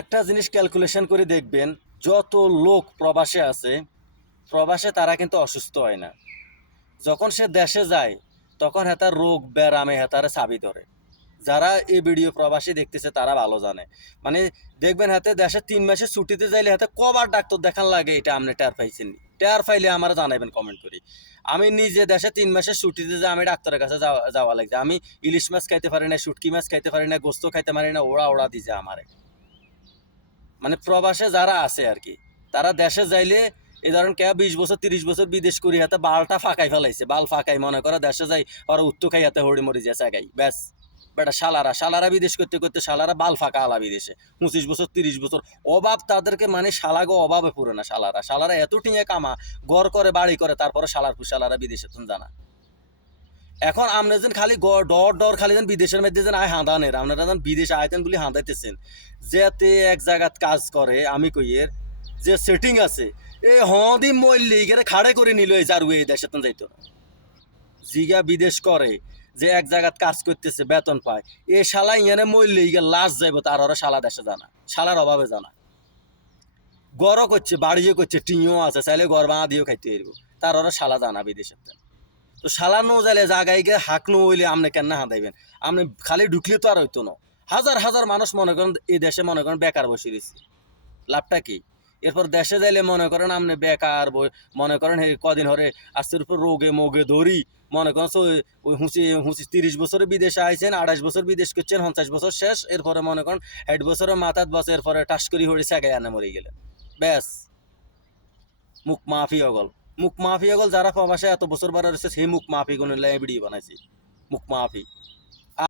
একটা জিনিস ক্যালকুলেশন করে দেখবেন, যত লোক প্রবাসে আছে, প্রবাসে তারা কিন্তু অসুস্থ হয় না। যখন সে দেশে যায় তখন হেতার রোগ ব্যারামে হেতারে চাবি ধরে। যারা এই ভিডিও প্রবাসী দেখতেছে তারা ভালো জানে। মানে দেখবেন হাতে দেশে 3 মাসে ছুটিতে যাইলে হাতে কবার ডাক্তার দেখান লাগে, এটা আপনি টের পাইছেন? টের পাইলে আমার জানাবেন কমেন্ট করি। আমি নিজে দেশে 3 মাসে ছুটিতে যাই, আমি ডাক্তারের কাছে যাওয়া লাগছে। আমি ইলিশ মাছ খাইতে পারি না, শুটকি মাছ খাইতে পারি না, গোস্ত খাইতে পারি না, ওড়া ওড়া দিছে আমারে। মানে প্রবাসে যারা আছে আর কি, তারা দেশে যাইলে এই ধরেন কে 20 বছর 30 বছর বিদেশ করি হাতে বালটা ফাঁকাই ফেলাইছে, বাল ফাঁকাই মনে করে দেশে যাই আর উত্তু খাই হাতে হড়ি মরি যায় চাগাই ব্যাস। বেটা শালারা বিদেশ করতে করতে শালারা বাল ফাঁকা আলা বিদেশে 25 বছর 30 বছর। অভাব তাদেরকে মানে শালাগো অভাবে পুরো না। শালারা এত টিঙে কামা গড় করে বাড়ি করে, তারপরে শালারা বিদেশে তুমি জানা। এখন আপনি যেন খালি ডর খালি যেন বিদেশের মধ্যে যেন আয় হাঁদানের, আপনারা যেন বিদেশে আয়তেন বলে হাঁদাইতেছেন। যেতে এক জায়গাত কাজ করে আমি কইয়ের যে সেটিং আছে, এ হদি মল্লি গেলে খাড়ে করে নিল এই যার এই দেশে যাইতো না। জিগা বিদেশ করে যে এক জায়গাত কাজ করতেছে বেতন পায়, এ শালা ইয়ানে মল্লি গেলে লাশ যাইব, তার ওরা শালা দেশে জানা, শালার অভাবে জানা। গড়ও করছে বাড়িও করছে টিঙও আছে, চাইলে গড় বাঁধা দিয়েও খাইতে পারব, তার ওরা শালা জানা বিদেশের। তো শালা নো যাইলে জায়গায় গিয়ে হাঁক নো হইলে আপনি কেন হাঁদাইবেন? আপনি খালি ঢুকলে তো আর হইতো না। হাজার হাজার মানুষ মনে করেন এই দেশে মনে করেন বেকার বসে দিচ্ছে, লাভটা কি? এরপর দেশে যাইলে মনে করেন আপনি বেকার মনে করেন কদিন হরে আস্তের উপর রোগে মোগে ধরি মনে করেন ওই হুঁচি হুঁচি 30 বছরে বিদেশে আইছেন, 28 বছর বিদেশ করছেন, 50 বছর শেষ। এরপরে মনে করেন 8 বছরের মাথাত বছর এরপরে টাস করি হরে সেগাই আনে মরে গেলেন, ব্যাস। মুখ মাফি অগল, মুখ মাফি অগল যারা প্রবাসে এত বছর বাড়া রয়েছে সেই মুখ মাফি গুণ ভিডিও বানাইছি। মুখ মাফি